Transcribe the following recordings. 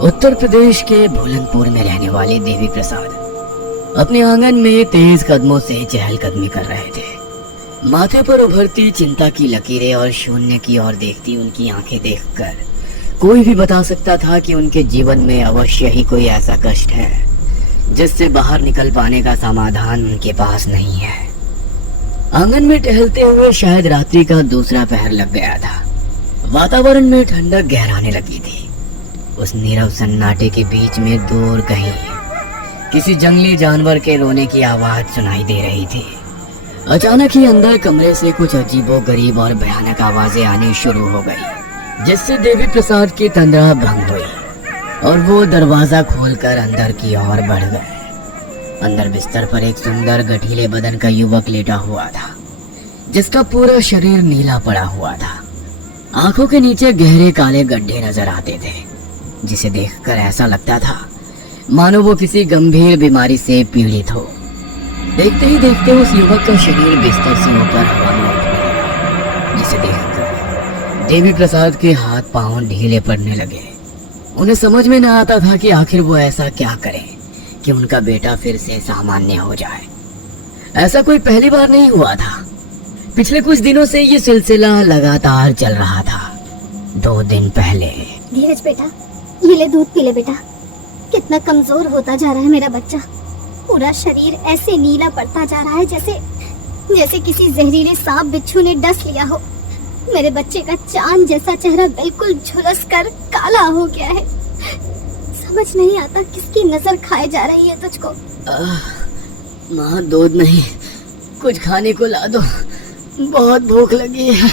उत्तर प्रदेश के भोलनपुर में रहने वाले देवी प्रसाद अपने आंगन में तेज कदमों से चहलकदमी कर रहे थे। माथे पर उभरती चिंता की लकीरें और शून्य की ओर देखती उनकी आंखें देखकर कोई भी बता सकता था कि उनके जीवन में अवश्य ही कोई ऐसा कष्ट है जिससे बाहर निकल पाने का समाधान उनके पास नहीं है। आंगन में टहलते हुए शायद रात्रि का दूसरा पहर लग गया था। वातावरण में ठंडक गहराने लगी थी। उस नीरव सन्नाटे के बीच में दूर कहीं किसी जंगली जानवर के रोने की आवाज सुनाई दे रही थी। अचानक ही अंदर कमरे से कुछ अजीबोगरीब और भयानक आवाजें आनी शुरू हो गई, जिससे देवी प्रसाद की तंद्रा भंग हुई और वो दरवाजा खोलकर अंदर की ओर बढ़ गए। अंदर बिस्तर पर एक सुंदर गठीले बदन का युवक लेटा हुआ था, जिसका पूरा शरीर नीला पड़ा हुआ था। आंखों के नीचे गहरे काले गड्ढे नजर आते थे, जिसे देखकर ऐसा लगता था मानो वो किसी गंभीर बीमारी से पीड़ित हो। देखते ही देखते उस युवक का शरीर बिस्तर से ऊपर हवा में उठ गया, जिसे देखकर देवी प्रसाद के हाथ पांव ढीले पड़ने लगे। उन्हें समझ में न आता था कि आखिर वो ऐसा क्या करे कि उनका बेटा फिर से सामान्य हो जाए। ऐसा कोई पहली बार नहीं हुआ था। पिछले कुछ दिनों से ये सिलसिला लगातार चल रहा था। 2 दिन पहले। धीरज बेटा, ये ले दूध पी ले बेटा। कितना कमजोर होता जा रहा है मेरा बच्चा। पूरा शरीर ऐसे नीला पड़ता जा रहा है जैसे किसी जहरीले सांप बिच्छू ने डस लिया हो। मेरे बच्चे का चांद जैसा चेहरा बिल्कुल झुलस कर काला हो गया है। समझ नहीं आता किसकी नजर खाए जा रही है तुझको। माँ, दूध नहीं, कुछ खाने को ला दो, बहुत भूख लगी है।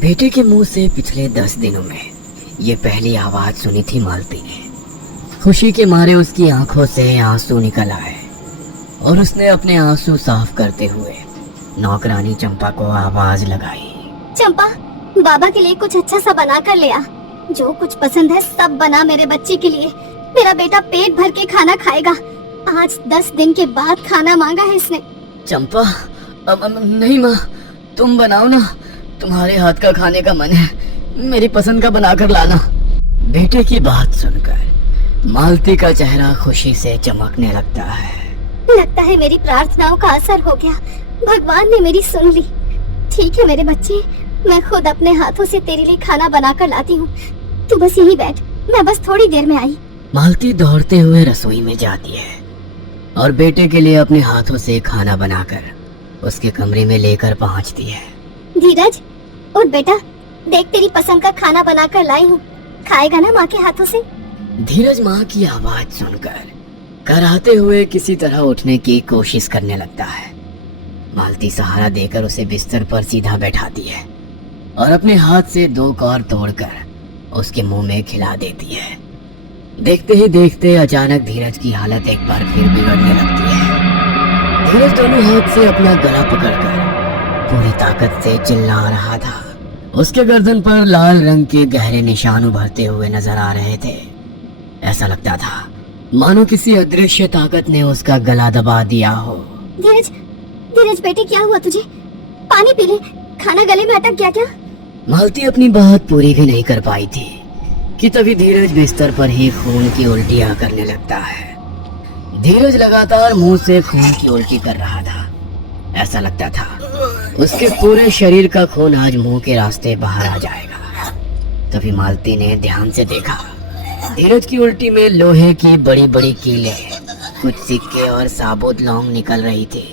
बेटे के मुंह से पिछले 10 दिनों में ये पहली आवाज सुनी थी मालती ने। खुशी के मारे उसकी आंखों से आंसू निकल आए और उसने अपने आंसू साफ करते हुए नौकरानी चंपा को आवाज लगाई। चंपा, बाबा के लिए कुछ अच्छा सा बना कर ले आ। जो कुछ पसंद है सब बना मेरे बच्चे के लिए। मेरा बेटा पेट भर के खाना खाएगा। आज 10 दिन के बाद खाना मांगा है इसने। चंपा, नहीं माँ, तुम बनाओ ना, तुम्हारे हाथ का खाने का मन है। मेरी पसंद का बनाकर लाना। बेटे की बात सुनकर मालती का चेहरा खुशी से चमकने लगता लगता है मेरी प्रार्थनाओं का असर हो गया। भगवान ने मेरी सुन ली। ठीक है मेरे बच्चे, मैं खुद अपने हाथों से तेरे लिए खाना बनाकर लाती हूँ। तू बस यहीं बैठ, मैं बस थोड़ी देर में आई। मालती दौड़ते हुए रसोई में जाती है और बेटे के लिए अपने हाथों से खाना बनाकर उसके कमरे में लेकर पहुँचती है। धीरज, उठ बेटा, देख तेरी पसंद का खाना बनाकर लाई हूँ। खाएगा ना माँ के हाथों से? धीरज माँ की आवाज सुनकर कराहते हुए किसी तरह उठने की कोशिश करने लगता है। मालती सहारा देकर उसे बिस्तर पर सीधा बैठाती है और अपने हाथ से 2 कौर तोड़कर उसके मुंह में खिला देती है। देखते ही देखते अचानक धीरज की हालत एक बार फिर बिगड़ने लगती है। धीरज दोनों हाथ से अपना गला पकड़कर पूरी ताकत से चिल्ला रहा था। उसके गर्दन पर लाल रंग के गहरे निशान उभरते हुए नजर आ रहे थे। ऐसा लगता था मानो किसी अदृश्य ताकत ने उसका गला दबा दिया हो। धीरज बेटे, क्या हुआ तुझे? पानी पी ले, खाना गले में अटक गया क्या? मालती अपनी बात पूरी भी नहीं कर पाई थी कि तभी धीरज बिस्तर पर ही खून की उल्टियां करने लगता है। धीरज लगातार मुंह से खून की उल्टी कर रहा था। ऐसा लगता था उसके पूरे शरीर का खून आज मुंह के रास्ते बाहर आ जाएगा। तभी मालती ने ध्यान से देखा। धीरज की उल्टी में लोहे की बड़ी बड़ी कीलें, कुछ सिक्के और साबुत लौंग निकल रही थी।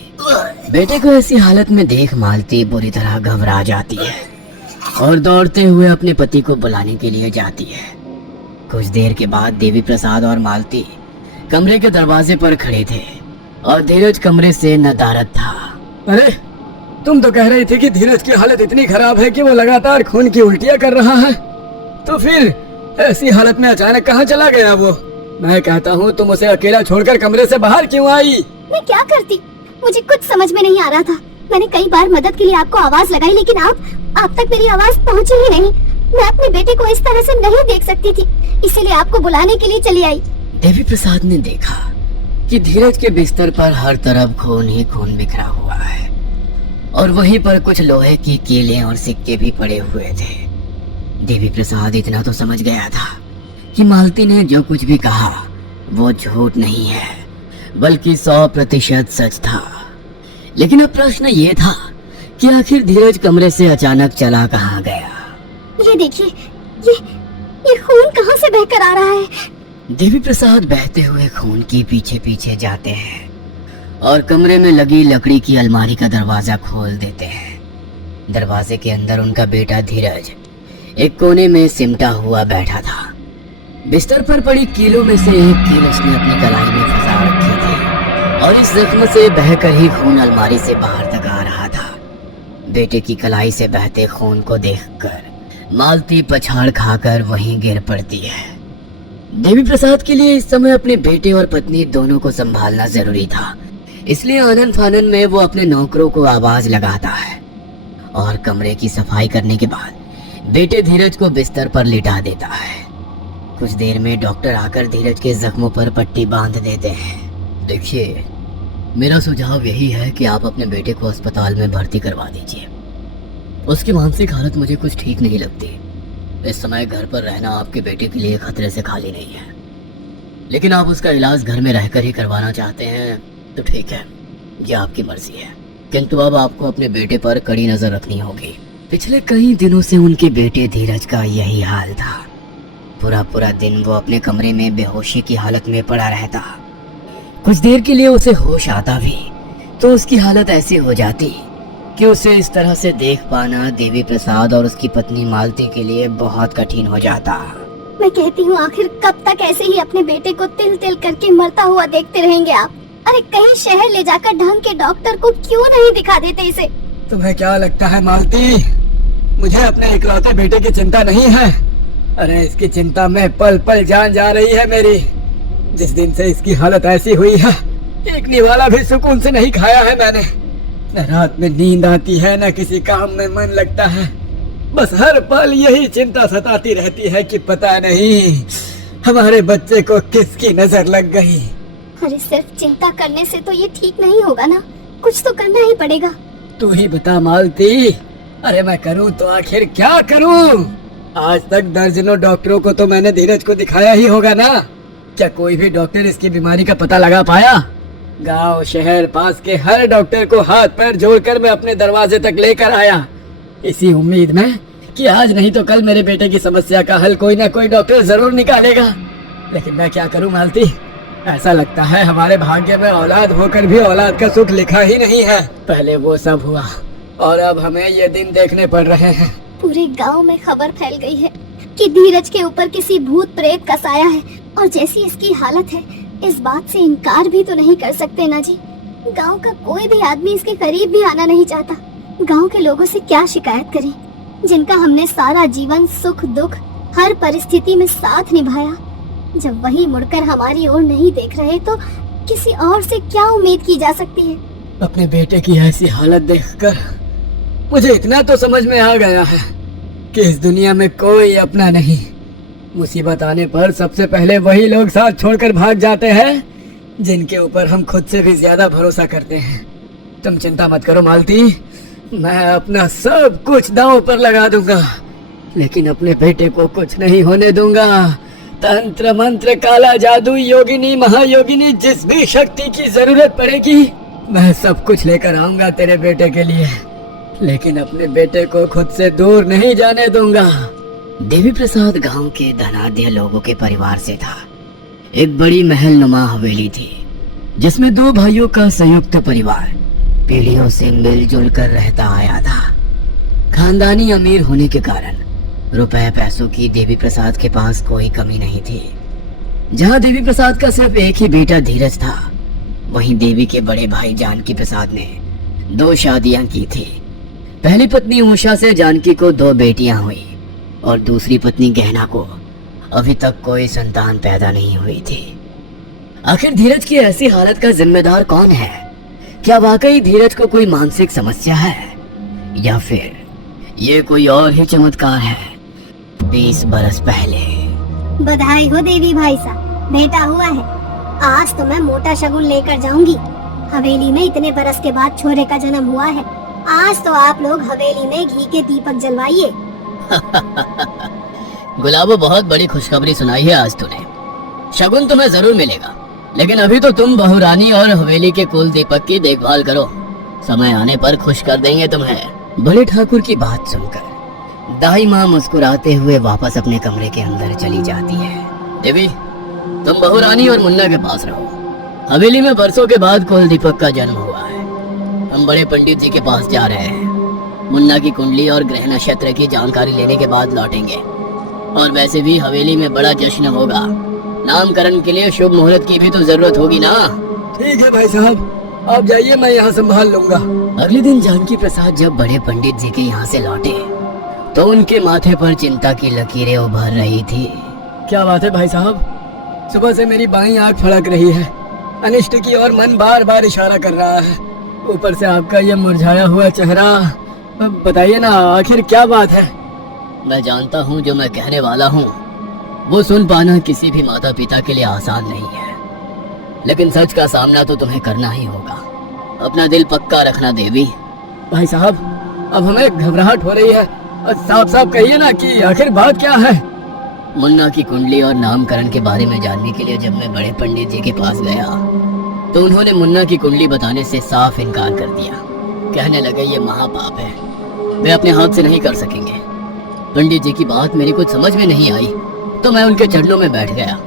बेटे को ऐसी हालत में देख मालती बुरी तरह घबरा जाती है और दौड़ते हुए अपने पति को बुलाने के लिए जाती है। कुछ देर के बाद देवी प्रसाद और मालती कमरे के दरवाजे पर खड़े थे और धीरज कमरे से नदारद था। अरे, तुम तो कह रही थी कि धीरज की हालत इतनी खराब है कि वो लगातार खून की उल्टियां कर रहा है, तो फिर ऐसी हालत में अचानक कहाँ चला गया वो? मैं कहता हूँ तुम उसे अकेला छोड़कर कमरे से बाहर क्यों आई? मैं क्या करती, मुझे कुछ समझ में नहीं आ रहा था। मैंने कई बार मदद के लिए आपको आवाज लगाई, लेकिन आप तक मेरी आवाज पहुँची ही नहीं। मैं अपने बेटे को इस तरह से नहीं देख सकती थी, इसीलिए आपको बुलाने के लिए चली आई। देवी प्रसाद ने देखा कि धीरज के बिस्तर पर हर तरफ खून ही खून बिखरा हुआ है और वहीं पर कुछ लोहे की कीलें और सिक्के भी पड़े हुए थे। देवी प्रसाद इतना तो समझ गया था कि मालती ने जो कुछ भी कहा वो झूठ नहीं है, बल्कि 100% सच था। लेकिन अब प्रश्न ये था कि आखिर धीरज कमरे से अचानक चला कहाँ गया। ये देखिए, ये खून कहाँ से बहकर आ रहा है? देवी प्रसाद बहते हुए खून के पीछे पीछे जाते हैं और कमरे में लगी लकड़ी की अलमारी का दरवाजा खोल देते हैं। दरवाजे के अंदर उनका बेटा धीरज एक कोने में सिमटा हुआ बैठा था। बिस्तर पर पड़ी कीलों में से एक कील उसने अपनी कलाई में फंसा रखी थी और इस जख्म से बहकर ही खून अलमारी से बाहर तक आ रहा था। बेटे की कलाई से बहते खून को देखकर मालती पछाड़ खाकर वहीं गिर पड़ती है। देवी प्रसाद के लिए इस समय अपने बेटे और पत्नी दोनों को संभालना जरूरी था, इसलिए आनन फानन में वो अपने नौकरों को आवाज लगाता है और कमरे की सफाई करने के बाद बेटे धीरज को बिस्तर पर लिटा देता है। कुछ देर में डॉक्टर आकर धीरज के जख्मों पर पट्टी बांध देते हैं। देखिए, मेरा सुझाव यही है कि आप अपने बेटे को अस्पताल में भर्ती करवा दीजिए। उसकी मानसिक हालत मुझे कुछ ठीक नहीं लगती। इस समय घर पर रहना आपके बेटे के लिए खतरे से खाली नहीं है, लेकिन आप उसका इलाज घर में रहकर ही करवाना चाहते हैं तो ठीक है, ये आपकी मर्जी है। किंतु अब आपको अपने बेटे पर कड़ी नजर रखनी होगी। पिछले कई दिनों से उनके बेटे धीरज का यही हाल था। पूरा दिन वो अपने कमरे में बेहोशी की हालत में पड़ा रहता। कुछ देर के लिए उसे होश आता भी तो उसकी हालत ऐसी हो जाती कि उसे इस तरह से देख पाना देवी प्रसाद और उसकी पत्नी मालती के लिए बहुत कठिन हो जाता। मैं कहती हूँ, आखिर कब तक ऐसे ही अपने बेटे को तिल तिल करके मरता हुआ देखते रहेंगे आप? अरे कहीं शहर ले जाकर ढंग के डॉक्टर को क्यों नहीं दिखा देते इसे? तुम्हें क्या लगता है मालती, मुझे अपने इकलौते बेटे की चिंता नहीं है? अरे इसकी चिंता में पल पल जान जा रही है मेरी। जिस दिन से इसकी हालत ऐसी हुई है, एक निवाला भी सुकून से नहीं खाया है मैंने। न रात में नींद आती है, न किसी काम में मन लगता है। बस हर पल यही चिंता सताती रहती है कि पता नहीं हमारे बच्चे को किसकी नजर लग गई। अरे सिर्फ चिंता करने से तो ये ठीक नहीं होगा ना, कुछ तो करना ही पड़ेगा। तू ही बता मालती, अरे मैं करूँ तो आखिर क्या करूँ? आज तक दर्जनों डॉक्टरों को तो मैंने धीरज को दिखाया ही होगा ना। क्या कोई भी डॉक्टर इसकी बीमारी का पता लगा पाया? गांव शहर पास के हर डॉक्टर को हाथ पैर जोड़कर मैं अपने दरवाजे तक लेकर आया, इसी उम्मीद में कि आज नहीं तो कल मेरे बेटे की समस्या का हल कोई ना कोई डॉक्टर जरूर निकालेगा। लेकिन मैं क्या करूं मालती, ऐसा लगता है हमारे भाग्य में औलाद होकर भी औलाद का सुख लिखा ही नहीं है। पहले वो सब हुआ और अब हमें ये दिन देखने पड़ रहे हैं। पूरे गांव में खबर फैल गई है कि धीरज के ऊपर किसी भूत प्रेत का साया है, और जैसी इसकी हालत है इस बात से इनकार भी तो नहीं कर सकते ना जी। गांव का कोई भी आदमी इसके करीब भी आना नहीं चाहता। गांव के लोगों से क्या शिकायत करें, जिनका हमने सारा जीवन सुख दुख हर परिस्थिति में साथ निभाया। जब वही मुड़कर हमारी ओर नहीं देख रहे तो किसी और से क्या उम्मीद की जा सकती है? अपने बेटे की ऐसी हालत देखकर मुझे इतना तो समझ में आ गया है कि इस दुनिया में कोई अपना नहीं। मुसीबत आने पर सबसे पहले वही लोग साथ छोड़कर भाग जाते हैं जिनके ऊपर हम खुद से भी ज्यादा भरोसा करते हैं। तुम चिंता मत करो मालती, मैं अपना सब कुछ दांव पर लगा दूंगा, लेकिन अपने बेटे को कुछ नहीं होने दूंगा। तंत्र मंत्र काला जादू योगिनी महायोगिनी जिस भी शक्ति की जरूरत पड़ेगी मैं सब कुछ लेकर आऊंगा तेरे बेटे के लिए, लेकिन अपने बेटे को खुद से दूर नहीं जाने दूंगा। देवी प्रसाद गांव के धनाढ्य लोगों के परिवार से था। एक बड़ी महल नुमा हवेली थी जिसमें दो भाइयों का संयुक्त परिवार पीढ़ियों से मिलजुल कर रहता आया था। खानदानी अमीर होने के कारण रुपए पैसों की देवी प्रसाद के पास कोई कमी नहीं थी। जहां देवी प्रसाद का सिर्फ एक ही बेटा धीरज था, वहीं देवी के बड़े भाई जानकी प्रसाद ने 2 शादियां की थी। पहली पत्नी उषा से जानकी को 2 बेटियां हुई और दूसरी पत्नी गहना को अभी तक कोई संतान पैदा नहीं हुई थी। आखिर धीरज की ऐसी हालत का जिम्मेदार कौन है? क्या वाकई धीरज को कोई मानसिक समस्या है या फिर ये कोई और ही चमत्कार है? 20 बरस पहले। बधाई हो देवी भाई साहब, बेटा हुआ है। आज तो मैं मोटा शगुन लेकर जाऊंगी। हवेली में इतने बरस के बाद छोरे का जन्म हुआ है। आज तो आप लोग हवेली में घी के दीपक जलवाइए। गुलाबो, बहुत बड़ी खुशखबरी सुनाई है आज तूने। शगुन तुम्हें जरूर मिलेगा, लेकिन अभी तो तुम बहुरानी और हवेली के कुल दीपक की देखभाल करो। समय आने पर खुश कर देंगे तुम्हें। बड़े ठाकुर की बात सुनकर दाई माँ मुस्कुराते हुए वापस अपने कमरे के अंदर चली जाती है। देवी, तुम बहुरानी और मुन्ना के पास रहो। हवेली में बरसों के बाद कुल दीपक का जन्म हुआ है। हम बड़े पंडित जी के पास जा रहे हैं। मुन्ना की कुंडली और ग्रह नक्षत्र की जानकारी लेने के बाद लौटेंगे। और वैसे भी हवेली में बड़ा जश्न होगा। नामकरण के लिए शुभ मुहूर्त की भी तो जरूरत होगी ना। ठीक है भाई साहब, आप जाइए, मैं यहाँ संभाल लूंगा। अगले दिन जानकी प्रसाद जब बड़े पंडित जी के यहाँ से लौटे तो उनके माथे पर चिंता की लकीरें उभर रही थी। क्या बात है भाई साहब, सुबह से मेरी बाईं आंख फड़क रही है। अनिष्ट की ओर मन बार बार इशारा कर रहा है। ऊपर से आपका ये मुरझाया हुआ चेहरा। बताइए ना, आखिर क्या बात है? मैं जानता हूँ जो मैं कहने वाला हूँ वो सुन पाना किसी भी माता पिता के लिए आसान नहीं है, लेकिन सच का सामना तो तुम्हें करना ही होगा। अपना दिल पक्का रखना देवी। भाई साहब, अब हमें घबराहट हो रही है। साफ साफ कहिए ना कि आखिर बात क्या है। मुन्ना की कुंडली और नामकरण के बारे में जानने के लिए जब मैं बड़े पंडित जी के पास गया तो उन्होंने मुन्ना की कुंडली बताने से साफ इनकार कर दिया। कहने लगे ये महापाप है, वे अपने हाथ से नहीं कर सकेंगे। पंडित जी की बात मेरी कुछ समझ में नहीं आई तो मैं उनके चरणों में बैठ गया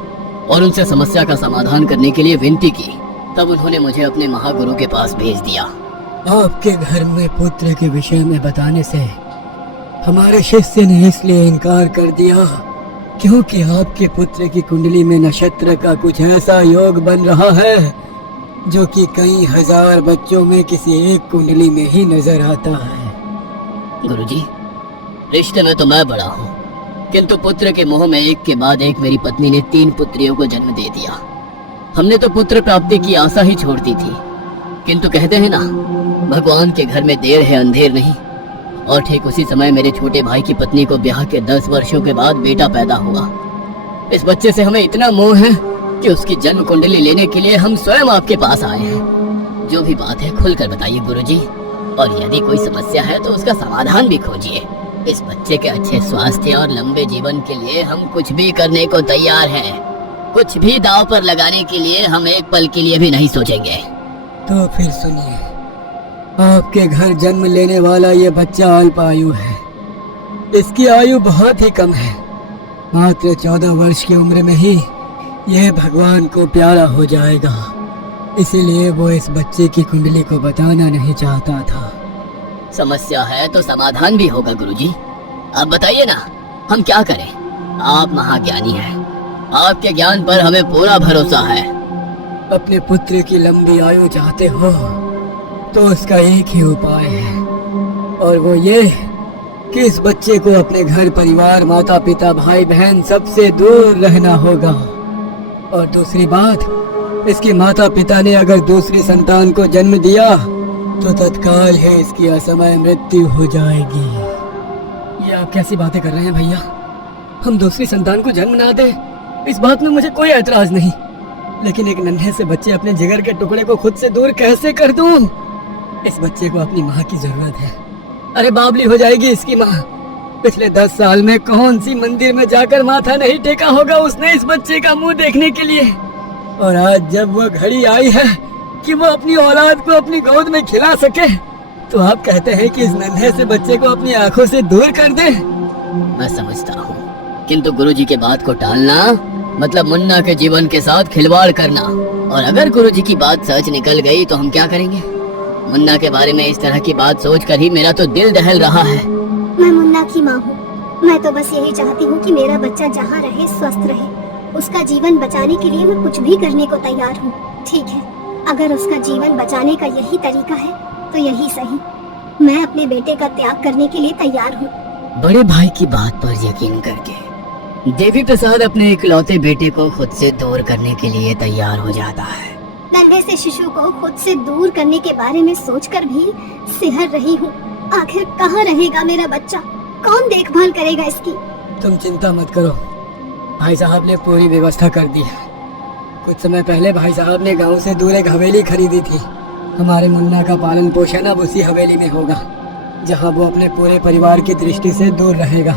और उनसे समस्या का समाधान करने के लिए विनती की। तब उन्होंने मुझे अपने महागुरु के पास भेज दिया। आपके घर में पुत्र के विषय में बताने से हमारे शिष्य ने इसलिए इनकार कर दिया क्योंकि आपके पुत्र की कुंडली में नक्षत्र का कुछ ऐसा योग बन रहा है जो कि कई हजार बच्चों में किसी एक कुंडली में ही नजर आता है। गुरुजी, रिश्ते में तो मैं बड़ा हूँ, किंतु पुत्र के मोह में एक के बाद एक मेरी पत्नी ने 3 पुत्रियों को जन्म दे दिया। हमने तो पुत्र प्राप्ति की आशा ही छोड़ दी थी, किंतु कहते हैं ना, भगवान के घर में देर है अंधेर नहीं। और ठीक उसी समय मेरे छोटे भाई की पत्नी को ब्याह के 10 वर्षों के बाद बेटा पैदा हुआ। इस बच्चे से हमें इतना मोह है कि उसकी जन्म कुंडली लेने के लिए हम स्वयं आपके पास आए हैं। जो भी बात है खुलकर बताइए गुरुजी, और यदि कोई समस्या है तो उसका समाधान भी खोजिए। इस बच्चे के अच्छे स्वास्थ्य और लंबे जीवन के लिए हम कुछ भी करने को तैयार हैं। कुछ भी दांव पर लगाने के लिए हम एक पल के लिए भी नहीं सोचेंगे। तो फिर सुनिए, आपके घर जन्म लेने वाला ये बच्चा अल्प आयु है। इसकी आयु बहुत ही कम है। मात्र 14 वर्ष की उम्र में ही यह भगवान को प्यारा हो जाएगा। इसीलिए वो इस बच्चे की कुंडली को बताना नहीं चाहता था। समस्या है तो समाधान भी होगा गुरुजी। आप बताइए ना, हम क्या करें? आप महाज्ञानी हैं, आपके ज्ञान पर हमें पूरा भरोसा है। अपने पुत्र की लंबी आयु चाहते हो तो उसका एक ही उपाय है, और वो ये कि इस बच्चे को अपने घर परिवार, माता पिता, भाई बहन सबसे दूर रहना होगा। और दूसरी बात, इसके माता पिता ने अगर दूसरी संतान को जन्म दिया तो तत्काल है इसकी असमय मृत्यु हो जाएगी। ये आप कैसी बातें कर रहे हैं भैया? हम दूसरी संतान को जन्म ना दें, इस बात में मुझे कोई ऐतराज नहीं, लेकिन एक नन्हे से बच्चे अपने जिगर के टुकड़े को खुद से दूर कैसे कर दूं? इस बच्चे को अपनी माँ की जरूरत है। अरे बावली हो जाएगी इसकी माँ। पिछले 10 साल में कौन सी मंदिर में जाकर माथा नहीं टेका होगा उसने इस बच्चे का मुंह देखने के लिए। और आज जब वो घड़ी आई है कि वो अपनी औलाद को अपनी गोद में खिला सके, तो आप कहते हैं कि इस नन्हे से बच्चे को अपनी आंखों से दूर कर दे। मैं समझता हूँ, किंतु गुरुजी के बात को टालना मतलब मुन्ना के जीवन के साथ खिलवाड़ करना। और अगर गुरुजी की बात सच निकल गई तो हम क्या करेंगे? मुन्ना के बारे में इस तरह की बात सोचकर ही मेरा तो दिल दहल रहा है। मैं मुन्ना की माँ हूँ। मैं तो बस यही चाहती हूँ कि मेरा बच्चा जहाँ रहे स्वस्थ रहे। उसका जीवन बचाने के लिए मैं कुछ भी करने को तैयार हूँ। ठीक है, अगर उसका जीवन बचाने का यही तरीका है तो यही सही। मैं अपने बेटे का त्याग करने के लिए तैयार हूँ। बड़े भाई की बात पर यकीन करके देवी प्रसाद अपने इकलौते बेटे को खुद से दूर करने के लिए तैयार हो जाता है। नन्हे से शिशु को खुद से दूर करने के बारे में सोचकर भी सिहर रही हूँ। आखिर कहाँ रहेगा मेरा बच्चा? कौन देखभाल करेगा इसकी? तुम चिंता मत करो, भाई साहब ने पूरी व्यवस्था कर दी है। कुछ समय पहले भाई साहब ने गांव से दूर एक हवेली खरीदी थी। हमारे मुन्ना का पालन पोषण अब उसी हवेली में होगा, जहां वो अपने पूरे परिवार की दृष्टि से दूर रहेगा।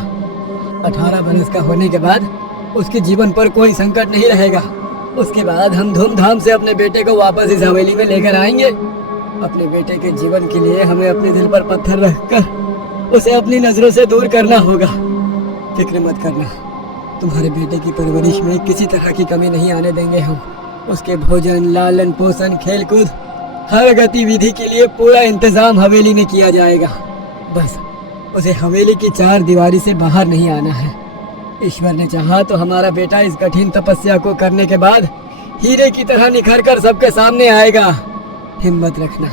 18 बरस का होने के बाद उसके जीवन पर कोई संकट नहीं रहेगा। उसके बाद हम धूमधाम से अपने बेटे को वापस इस हवेली में लेकर आएंगे। अपने बेटे के जीवन के लिए हमें अपने दिल पर पत्थर रखकर उसे अपनी नजरों से दूर करना होगा। फिक्र मत करना, तुम्हारे बेटे की परवरिश में किसी तरह की कमी नहीं आने देंगे हम। उसके भोजन, लालन पोषण, खेलकूद, हर गतिविधि के लिए पूरा इंतजाम हवेली में किया जाएगा। बस उसे हवेली की 4 दीवारी से बाहर नहीं आना है। ईश्वर ने चाहा तो हमारा बेटा इस कठिन तपस्या को करने के बाद हीरे की तरह निखर कर सबके सामने आएगा। हिम्मत रखना,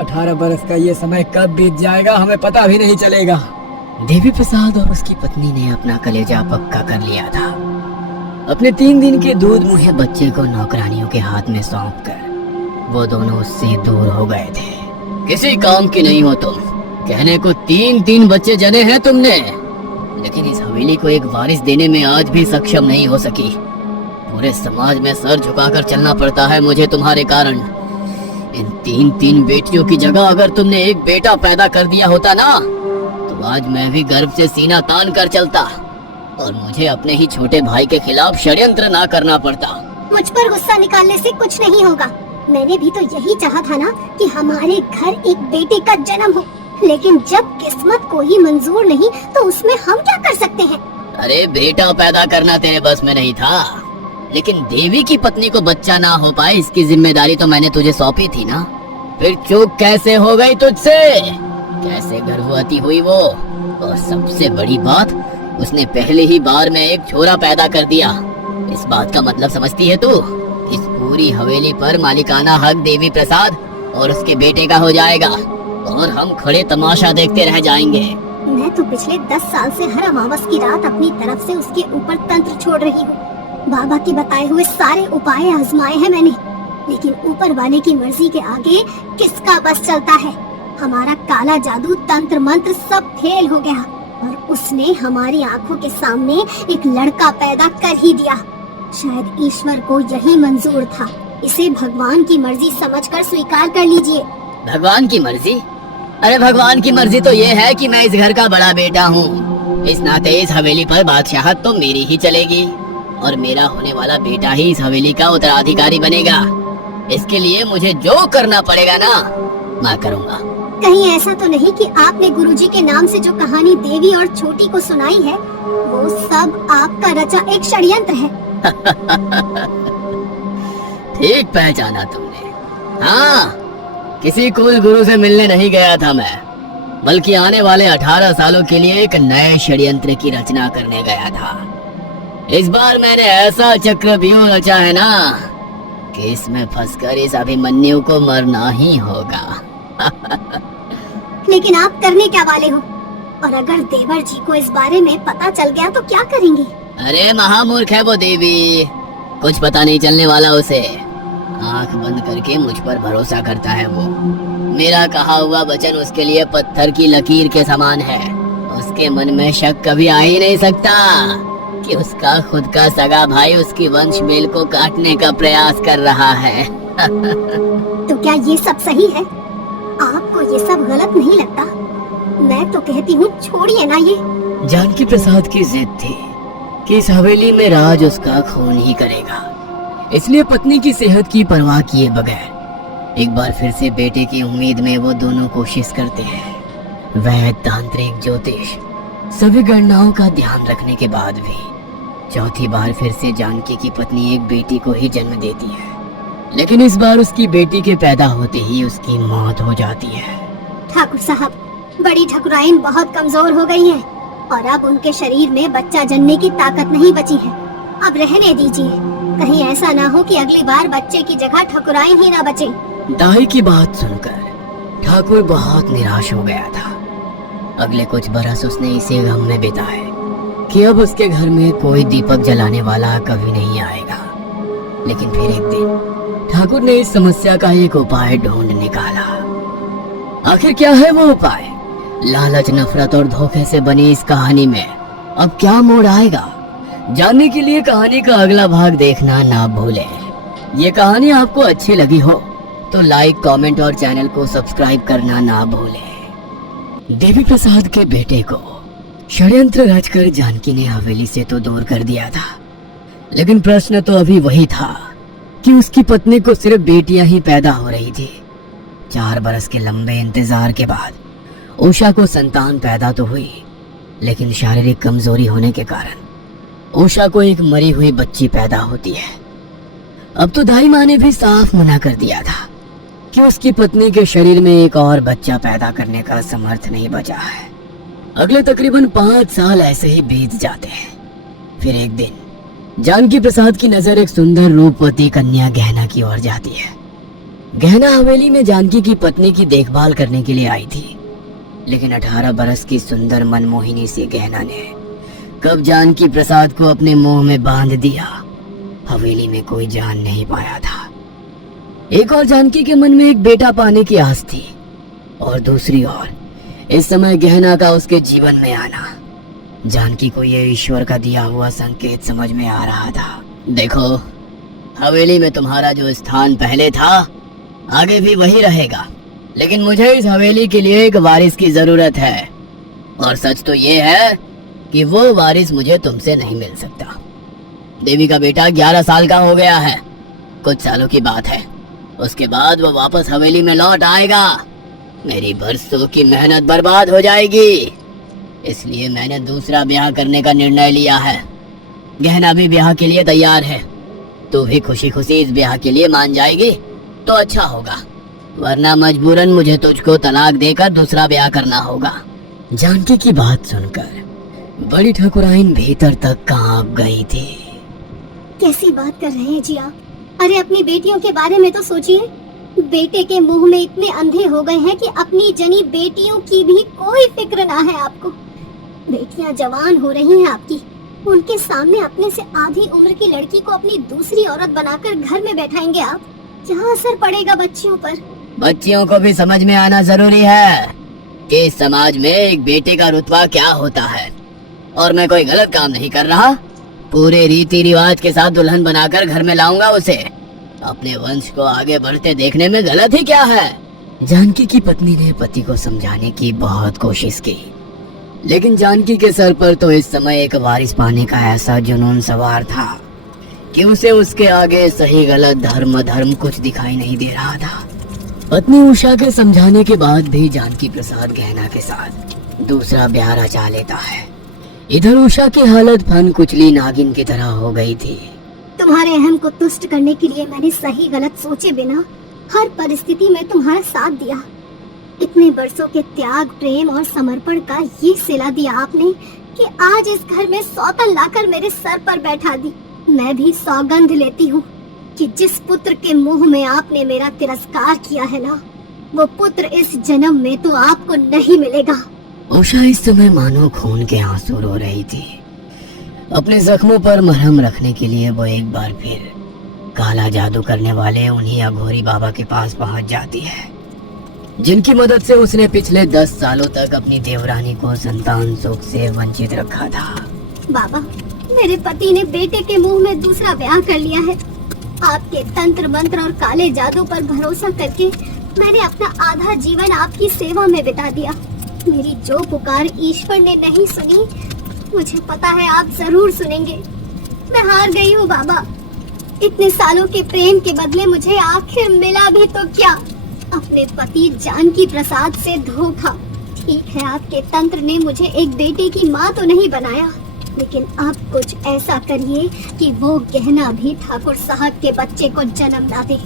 18 बरस का ये समय कब बीत जाएगा हमें पता भी नहीं चलेगा। देवी प्रसाद और उसकी पत्नी ने अपना कलेजा पक्का कर लिया था। अपने 3 दिन के दूध मुहे बच्चे को नौकरानियों के हाथ में सौंपकर वो दोनों उससे दूर हो गए थे। किसी काम की नहीं हो तुम, कहने को 3 बच्चे जने हैं तुमने, लेकिन इस हवेली को एक वारिस देने में आज भी सक्षम नहीं हो सकी। पूरे समाज में सर झुकाकर चलना पड़ता है मुझे तुम्हारे कारण। इन 3 बेटियों की जगह अगर तुमने एक बेटा पैदा कर दिया होता ना, तो आज मैं भी गर्व से सीना तान कर चलता और मुझे अपने ही छोटे भाई के खिलाफ षड्यंत्र ना करना पड़ता। मुझ पर गुस्सा निकालने से कुछ नहीं होगा। मैंने भी तो यही चाहा था ना कि हमारे घर एक बेटे का जन्म हो, लेकिन जब किस्मत को ही मंजूर नहीं तो उसमें हम क्या कर सकते हैं। अरे बेटा पैदा करना तेरे बस में नहीं था, लेकिन देवी की पत्नी को बच्चा ना हो पाए इसकी जिम्मेदारी तो मैंने तुझे सौंपी थी ना। फिर चूक कैसे हो गई तुझसे? कैसे गर्भवती हुई वो? और सबसे बड़ी बात, उसने पहले ही बार में एक छोरा पैदा कर दिया। इस बात का मतलब समझती है तू? इस पूरी हवेली पर मालिकाना हक देवी प्रसाद और उसके बेटे का हो जाएगा और हम खड़े तमाशा देखते रह जाएंगे। मैं तो पिछले 10 साल से हर अमावस की रात अपनी तरफ से उसके ऊपर तंत्र छोड़ रही हूँ। बाबा के बताए हुए सारे उपाय आजमाए हैं मैंने, लेकिन ऊपर वाले की मर्जी के आगे किसका बस चलता है। हमारा काला जादू, तंत्र मंत्र सब फेल हो गया और उसने हमारी आंखों के सामने एक लड़का पैदा कर ही दिया। शायद ईश्वर को यही मंजूर था। इसे भगवान की मर्जी समझकर स्वीकार कर लीजिए। भगवान की मर्जी? अरे भगवान की मर्जी तो ये है कि मैं इस घर का बड़ा बेटा हूँ। इस नाते इस हवेली पर बादशाहत तो मेरी ही चलेगी और मेरा होने वाला बेटा ही इस हवेली का उत्तराधिकारी बनेगा। इसके लिए मुझे जो करना पड़ेगा ना, मैं करूँगा। कहीं ऐसा तो नहीं कि आपने गुरुजी के नाम से जो कहानी देवी और छोटी को सुनाई है वो सब आपका रचा एक षड्यंत्र है? ठीक पहचाना तुमने। हाँ, किसी कुल गुरु से मिलने नहीं गया था मैं, बल्कि आने वाले 18 सालों के लिए एक नए षड्यंत्र की रचना करने गया था। इस बार मैंने ऐसा चक्रव्यूह रचा है ना कि इसमें फंसकर इस अभिमन्यु को मरना ही होगा। लेकिन आप करने क्या वाले हो? और अगर देवर जी को इस बारे में पता चल गया तो क्या करेंगे? अरे महामूर्ख है वो देवी, कुछ पता नहीं चलने वाला उसे। आंख बंद करके मुझ पर भरोसा करता है वो। मेरा कहा हुआ वचन उसके लिए पत्थर की लकीर के समान है। उसके मन में शक कभी आ ही नहीं सकता कि उसका खुद का सगा भाई उसकी वंश बेल को काटने का प्रयास कर रहा है। तो क्या ये सब सही है? आपको ये सब गलत नहीं लगता? मैं तो कहती हूँ छोड़िए ना ये। जानकी प्रसाद की जिद थी कि इस हवेली में राज उसका खून ही करेगा, इसलिए पत्नी की सेहत की परवाह किए बगैर एक बार फिर से बेटे की उम्मीद में वो दोनों कोशिश करते हैं। वैद, तांत्रिक, ज्योतिष सभी गणनाओं का ध्यान रखने के बाद भी चौथी बार फिर से जानकी की पत्नी एक बेटी को ही जन्म देती है, लेकिन इस बार उसकी बेटी के पैदा होते ही उसकी मौत हो जाती है। ठाकुर साहब, बड़ी ठकुराइन बहुत कमजोर हो गई हैं और अब उनके शरीर में बच्चा जनने की ताकत नहीं बची है। अब रहने दीजिए, कहीं ऐसा ना हो कि अगली बार बच्चे की जगह ठकुराइन ही ना बचे। दाई की बात सुनकर ठाकुर बहुत निराश हो गया था। अगले कुछ बरस उसने इसी गम में बिताए कि अब उसके घर में कोई दीपक जलाने वाला कभी नहीं आएगा। लेकिन फिर एक दिन ठाकुर ने इस समस्या का एक उपाय ढूंढ निकाला। आखिर क्या है वो उपाय? लालच, नफरत और धोखे से बनी इस कहानी में अब क्या मोड़ आएगा? जानने के लिए कहानी का अगला भाग देखना ना भूलें। ये कहानी आपको अच्छी लगी हो तो लाइक, कमेंट और चैनल को सब्सक्राइब करना ना भूलें। देवी प्रसाद के बेटे को षड्यंत्र रचकर जानकी ने हवेली से तो दूर कर दिया था, लेकिन प्रश्न तो अभी वही था कि उसकी पत्नी को सिर्फ बेटियां ही पैदा हो रही थी। 4 बरस के लंबे इंतजार के बाद उषा को संतान पैदा तो हुई, लेकिन शारीरिक कमजोरी होने के कारण उषा को एक मरी हुई बच्ची पैदा होती है। अब तो दाई माँ ने भी साफ मना कर दिया था कि उसकी पत्नी के शरीर में एक और बच्चा पैदा करने का समर्थ नहीं बचा है। अगले तकरीबन 5 साल ऐसे ही बीत जाते हैं। फिर एक दिन जानकी प्रसाद की नजर एक सुंदर रूपवती कन्या गहना की ओर जाती है। गहना हवेली में जानकी की पत्नी की देखभाल करने के लिए आई थी, लेकिन 18 बरस की सुंदर मनमोहिनी सी गहना ने कब जानकी प्रसाद को अपने मुंह में बांध दिया, हवेली में कोई जान नहीं पाया था। एक और जानकी के मन में एक बेटा पाने की आस थी, और दूसरी ओर इस समय गहना का उसके जीवन में आना। जानकी को यह ईश्वर का दिया हुआ संकेत समझ में आ रहा था। देखो, हवेली में तुम्हारा जो स्थान पहले था आगे भी वही रहेगा, लेकिन मुझे इस हवेली के लिए एक वारिस की जरूरत है, और सच तो ये है कि वो वारिस मुझे तुमसे नहीं मिल सकता। देवी का बेटा 11 साल का हो गया है, कुछ सालों की बात है, उसके बाद वो वापस हवेली में लौट आएगा। मेरी बरसों की मेहनत बर्बाद हो जाएगी, इसलिए मैंने दूसरा ब्याह करने का निर्णय लिया है। गहना भी ब्याह के लिए तैयार है, तू भी खुशी खुशी इस ब्याह के लिए मान जाएगी तो अच्छा होगा, वरना मजबूरन मुझे तुझको तलाक देकर दूसरा ब्याह करना होगा। जानकी की बात सुनकर बड़ी ठाकुराइन भीतर तक कांप गई थी। कैसी बात कर रहे हैं जी आप? अरे अपनी बेटियों के बारे में तो सोचिए। बेटे के मुंह में इतने अंधे हो गए हैं कि अपनी जनी बेटियों की भी कोई फिक्र ना है आपको। बेटियां जवान हो रही हैं आपकी, उनके सामने अपने से आधी उम्र की लड़की को अपनी दूसरी औरत बनाकर घर में बैठाएंगे आप? क्या असर पड़ेगा बच्चियों पर? बच्चियों को भी समझ में आना जरूरी है कि इस समाज में एक बेटे का रुतबा क्या होता है, और मैं कोई गलत काम नहीं कर रहा। पूरे रीति रिवाज के साथ दुल्हन बनाकर घर में लाऊंगा उसे। अपने वंश को आगे बढ़ते देखने में गलत ही क्या है? जानकी की पत्नी ने पति को समझाने की बहुत कोशिश की, लेकिन जानकी के सर पर तो इस समय एक वारिस पाने का ऐसा जुनून सवार था कि उसे उसके आगे सही गलत धर्म कुछ दिखाई नहीं दे रहा था। पत्नी उषा के समझाने के बाद भी जानकी प्रसाद गहना के साथ दूसरा ब्याह रचा लेता है। इधर उषा की हालत फन कुचली नागिन की तरह हो गई थी। तुम्हारे अहम को तुष्ट करने के लिए मैंने सही गलत सोचे बिना हर परिस्थिति में तुम्हारा साथ दिया। इतने बरसों के त्याग, प्रेम और समर्पण का ये सिला दिया आपने कि आज इस घर में सौतन लाकर मेरे सर पर बैठा दी। मैं भी सौगंध लेती हूँ कि जिस पुत्र के मुंह में आपने मेरा तिरस्कार किया है ना, वो पुत्र इस जन्म में तो आपको नहीं मिलेगा। उषा इस समय मानो खून के आंसू रो रही थी। अपने जख्मों पर मरहम रखने के लिए वो एक बार फिर काला जादू करने वाले उन्हीं अघोरी बाबा के पास पहुंच जाती है, जिनकी मदद से उसने पिछले 10 सालों तक अपनी देवरानी को संतान सुख से वंचित रखा था। बाबा, मेरे पति ने बेटे के मुंह में दूसरा ब्याह कर लिया है। आपके तंत्र मंत्र और काले जादू पर भरोसा करके मैंने अपना आधा जीवन आपकी सेवा में बिता दिया। मेरी जो पुकार ईश्वर ने नहीं सुनी, मुझे पता है आप जरूर सुनेंगे। मैं हार गई हूँ बाबा। इतने सालों के प्रेम के बदले मुझे आखिर मिला भी तो क्या? अपने पति जानकी प्रसाद से धोखा। ठीक है, आपके तंत्र ने मुझे एक बेटे की माँ तो नहीं बनाया, लेकिन आप कुछ ऐसा करिए कि वो गहना भी ठाकुर साहब के बच्चे को जन्म ना दे,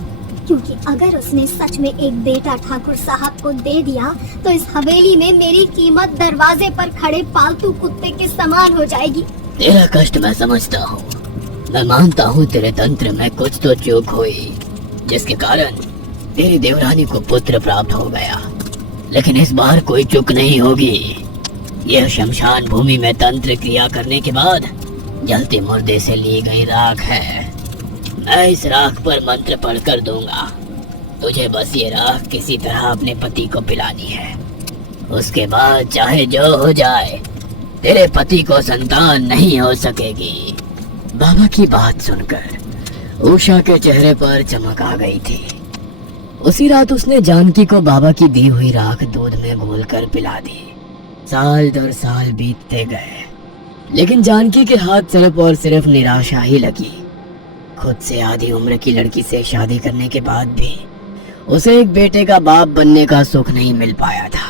क्योंकि अगर उसने सच में एक बेटा ठाकुर साहब को दे दिया तो इस हवेली में मेरी कीमत दरवाजे पर खड़े पालतू कुत्ते के समान हो जाएगी। तेरा कष्ट मैं समझता हूँ। मैं मानता हूँ तेरे तंत्र में कुछ तो चूक हुई, जिसके कारण तेरी देवरानी को पुत्र प्राप्त हो गया, लेकिन इस बार कोई चूक नहीं होगी। यह शमशान भूमि में तंत्र क्रिया करने के बाद जलते मुर्दे से ली गई राख है। मैं इस राख पर मंत्र पढ़ कर दूंगा। तुझे बस ये राख किसी तरह अपने पति को पिलानी है। उसके बाद चाहे जो हो जाए, तेरे पति को संतान नहीं हो सकेगी। बाबा की बात सुनकर उषा के चेहरे पर चमक आ गई थी। उसी रात उसने जानकी को बाबा की दी हुई राख दूध में घोलकर पिला दी। साल दर साल बीतते गए, लेकिन जानकी के हाथ सिर्फ और सिर्फ निराशा ही लगी। खुद से आधी उम्र की लड़की से शादी करने के बाद भी उसे एक बेटे का बाप बनने का सुख नहीं मिल पाया था,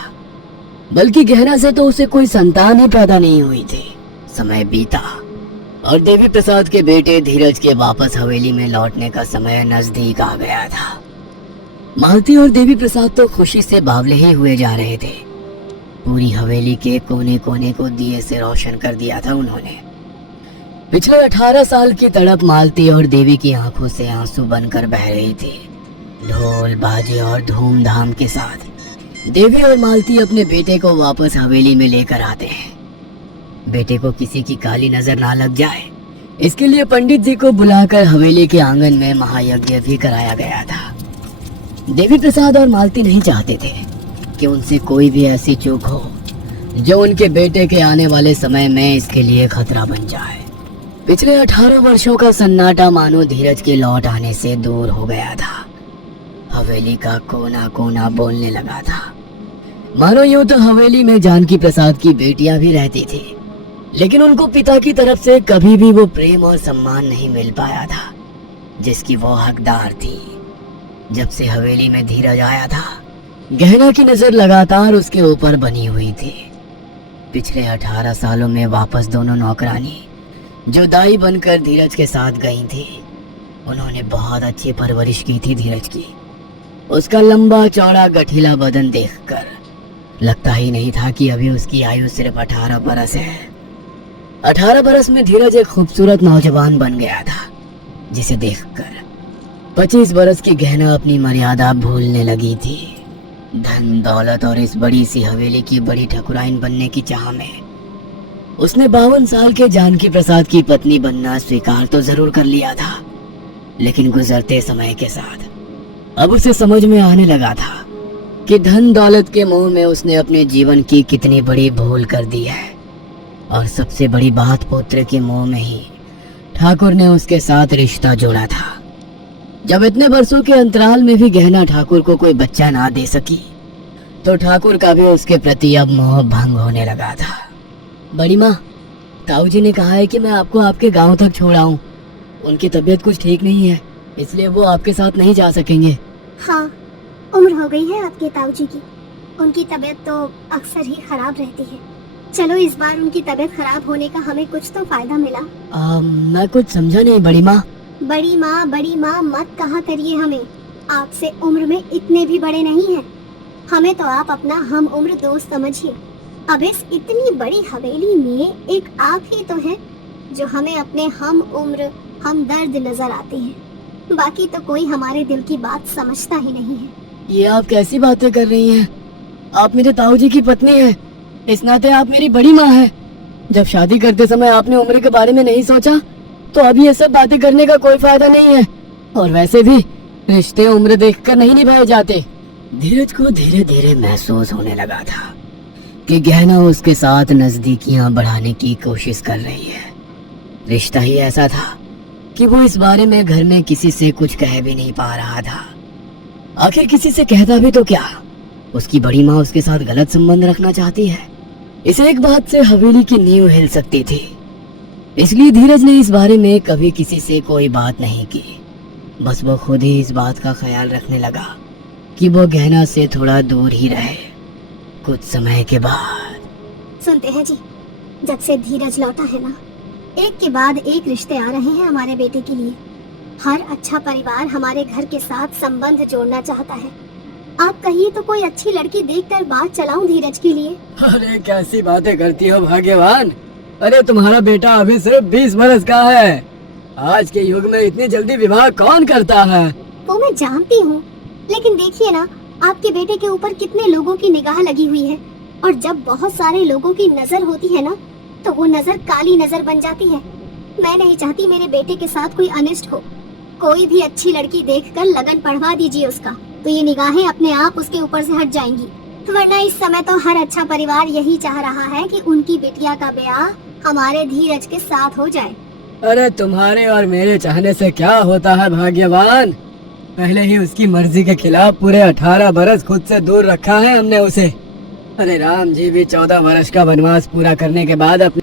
बल्कि गहना से तो उसे कोई संतान ही पैदा नहीं हुई थी। समय बीता और देवी प्रसाद के बेटे धीरज के वापस हवेली में लौटने का समय नजदीक आ गया था। मालती और देवी प्रसाद तो खुशी से बावले ही हुए जा रहे थे। पूरी हवेली के कोने कोने को दिए से रोशन कर दिया था उन्होंने। पिछले 18 साल की तड़प मालती और देवी की आंखों से आंसू बनकर बह रही थी। ढोल बाजे और धूमधाम के साथ देवी और मालती अपने बेटे को वापस हवेली में लेकर आते हैं। बेटे को किसी की काली नजर ना लग जाए, इसके लिए पंडित जी को बुलाकर हवेली के आंगन में महायज्ञ भी कराया गया था। देवी प्रसाद और मालती नहीं चाहते थे कि उनसे कोई भी ऐसी चूक हो जो उनके बेटे के आने वाले समय में इसके लिए खतरा बन जाए। पिछले 18 वर्षों का सन्नाटा मानो धीरज के लौट आने से दूर हो गया था। हवेली का कोना कोना बोलने लगा था। मानो यूं तो हवेली में जानकी प्रसाद की बेटियां भी रहती थी, लेकिन उनको पिता की तरफ से कभी भी वो प्रेम और सम्मान नहीं मिल पाया था जिसकी वो हकदार थी। जब से हवेली में धीरज आया था, गहना की नजर लगातार उसके ऊपर बनी हुई थी। पिछले 18 सालों में वापस दोनों नौकरानी जो दाई बनकर धीरज के साथ गई थी, उन्होंने बहुत अच्छी परवरिश की थी धीरज की। उसका लंबा चौड़ा गठीला बदन देखकर लगता ही नहीं था कि अभी उसकी आयु सिर्फ 18 बरस है। 18 बरस में धीरज एक खूबसूरत नौजवान बन गया था, जिसे देखकर 25 बरस की गहना अपनी मर्यादा भूलने लगी थी। धन दौलत और इस बड़ी सी हवेली की बड़ी ठकुराइन बनने की चाह में उसने 52 साल के जानकी प्रसाद की पत्नी बनना स्वीकार तो जरूर कर लिया था, लेकिन गुजरते समय के साथ अब उसे समझ में आने लगा था कि धन दौलत के मोह में उसने अपने जीवन की कितनी बड़ी भूल कर दी है। और सबसे बड़ी बात, पुत्र के मोह में ही ठाकुर ने उसके साथ रिश्ता जोड़ा था। जब इतने बरसों के अंतराल में भी गहना ठाकुर को कोई बच्चा ना दे सकी, तो ठाकुर का भी उसके प्रति अब मोह भंग होने लगा था। बड़ी माँ, ताऊ जी ने कहा है कि मैं आपको आपके गांव तक छोड़ आऊं। उनकी तबीयत कुछ ठीक नहीं है, इसलिए वो आपके साथ नहीं जा सकेंगे। हाँ, उम्र हो गई है आपके ताऊ जी की। उनकी तबीयत तो अक्सर ही खराब रहती है। चलो इस बार उनकी तबीयत खराब होने का हमें कुछ तो फायदा मिला। मैं कुछ समझा नहीं बड़ी माँ। बड़ी माँ मत कहा करिए हमें। आपसे उम्र में इतने भी बड़े नहीं हैं। हमें तो आप अपना हम उम्र दोस्त समझिए। अब इस इतनी बड़ी हवेली में एक आप ही तो हैं जो हमें अपने हम उम्र हम दर्द नजर आते हैं। बाकी तो कोई हमारे दिल की बात समझता ही नहीं है। ये आप कैसी बातें कर रही हैं? आप मेरे ताऊ जी की पत्नी हैं, इस नाते आप मेरी बड़ी माँ हैं। जब शादी करते समय आपने उम्र के बारे में नहीं सोचा, तो अब ये सब बातें करने का कोई फायदा नहीं है। और वैसे भी रिश्ते उम्र देखकर नहीं निभाए जाते। धीरज को धीरे धीरे महसूस होने लगा था कि गहना उसके साथ नजदीकियां बढ़ाने की कोशिश कर रही है। रिश्ता ही ऐसा था कि वो इस बारे में घर में किसी से कुछ कह भी नहीं पा रहा था। आखिर किसी से कहता भी तो क्या? उसकी बड़ी माँ उसके साथ गलत संबंध रखना चाहती है। इसे एक बात से हवेली की नींव हिल सकती थी, इसलिए धीरज ने इस बारे में कभी किसी से कोई बात नहीं की। बस वो खुद ही इस बात का ख्याल रखने लगा कि वो गहना से थोड़ा दूर ही रहे। कुछ समय के बाद सुनते हैं जी, जब से धीरज लौटा है ना, एक के बाद एक रिश्ते आ रहे हैं हमारे बेटे के लिए। हर अच्छा परिवार हमारे घर के साथ संबंध जोड़ना चाहता है। आप कहिए तो कोई अच्छी लड़की देखकर बात चलाऊं धीरज के लिए। अरे कैसी बातें करती हो भाग्यवान। अरे तुम्हारा बेटा अभी सिर्फ 20 बरस का है। आज के युग में इतनी जल्दी विवाह कौन करता है? वो मैं जानती हूँ, लेकिन देखिए ना, आपके बेटे के ऊपर कितने लोगों की निगाह लगी हुई है। और जब बहुत सारे लोगों की नजर होती है ना, तो वो नजर काली नजर बन जाती है। मैं नहीं चाहती मेरे बेटे के साथ कोई अनिष्ट हो। कोई भी अच्छी लड़की देखकर लगन पढ़वा दीजिए उसका, तो ये निगाहें अपने आप उसके ऊपर से हट जाएंगी। वरना इस समय तो हर अच्छा परिवार यही चाह रहा है कि उनकी बिटिया का ब्याह हमारे धीरज के साथ हो जाए। अरे तुम्हारे और मेरे चाहने से क्या होता है भाग्यवान। पहले ही उसकी मर्जी के खिलाफ पूरे 18 बरस खुद से दूर रखा है हमने उसे। अरे राम जी भी 14 वर्ष का वनवास पूरा करने के बाद अपने